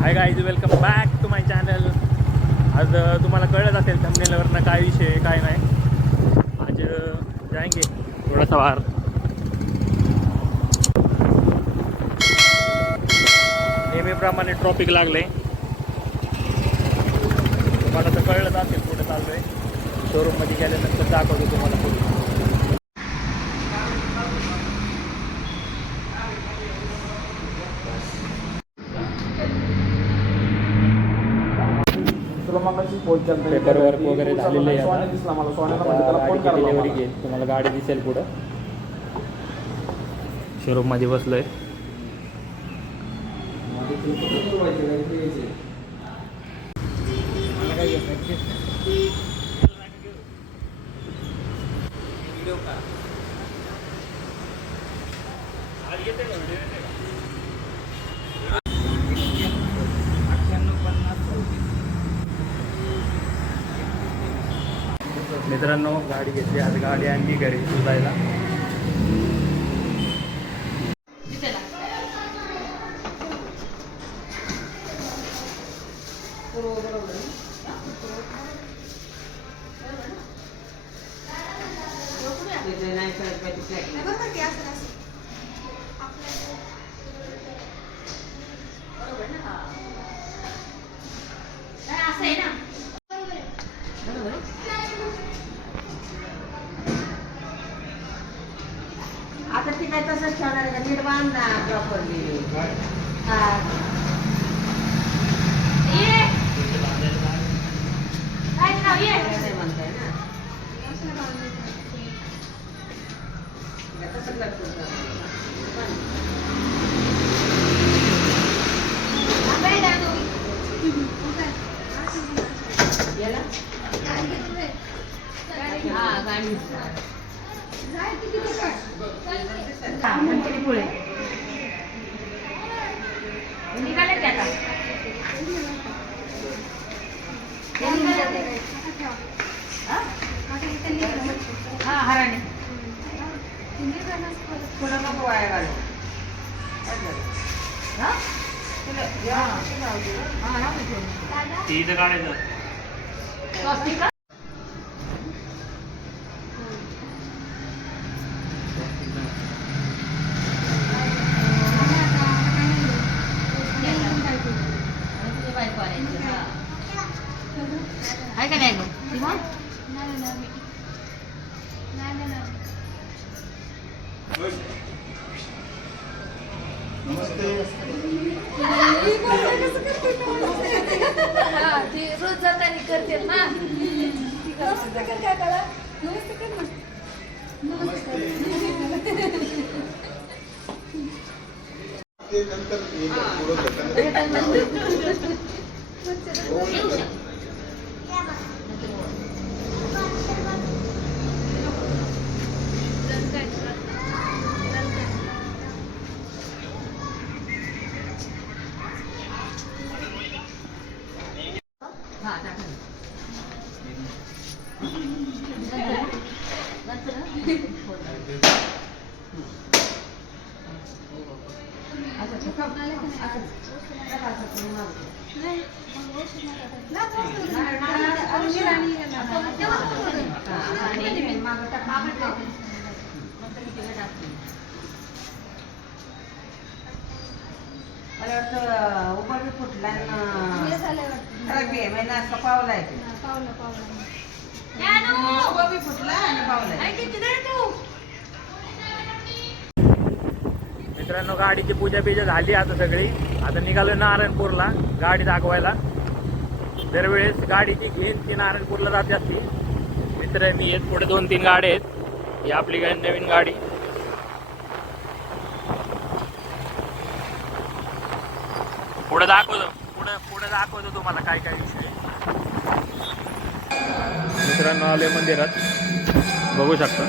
High guys, welcome back to my channel. आज तुम्हाला कळत असेल थंबनेलवरनं काय विषय काय नाही. आज जाएंगे थोडासा बाहेर. नेहमीप्रमाणे ट्रॉफिक लागले. तुम्हाला तर कळलं असेल कुठं चाललो आहे. शोरूममध्ये गेल्यानंतर दाखवतो तुम्हाला पुढे. पेपर वर्क वगैरे झालेले आहे. डिलिव्हरी घेत तुम्हाला गाडी दिसेल पुढं. शोरूममध्ये बसलोय. मित्रांनो, गाडी घेतली. आज गाडी आणली घरी जायला. आता ती काय तसंच ठेवणार आहे का? नीट बांध ना प्रॉपरली. काय म्हणताय ना तसं करतो. पुढे निघाले त्या का हा हराने पुन्हा नको वाया घाल. ती इथं काढायचं. आहे का नाही गं? रोज जाताना करते ना. नमस्ते कर काय करा. नमस्ते कर ना. मला वाटतं उभा बी फुटला खराब आहे महिना असं पावलाय. उभा बी फुटला आणि पावलाय. मित्रांनो, गाडीची पूजा बिजा झाली आता सगळी. आता निघालो नारायणपूरला गाडी दाखवायला. दरवेळेस गाडी जी घेईन ती नारायणपूरला जाते असती. मित्र मी आहेत, पुढे 2-3 गाड्या आहेत. ही आपली नवीन गाडी. पुढे दाखवतो पुढे दाखवतो तुम्हाला काय काय विषय. मित्रांनो, आले मंदिरात बघू शकता.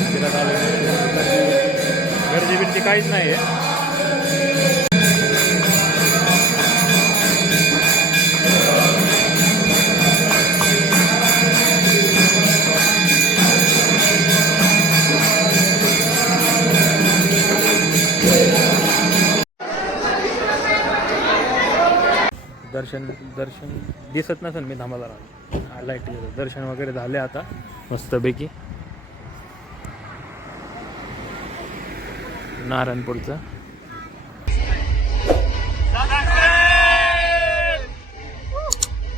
मंदिरात आले. गर्दी बिर्दी काहीच नाही आहे. दर्शन दर्शन दिसत नसेल मी थांबायला राहिलो लाईट दर्शन वगैरे झाले आता मस्तपैकी नारायणपूरचं.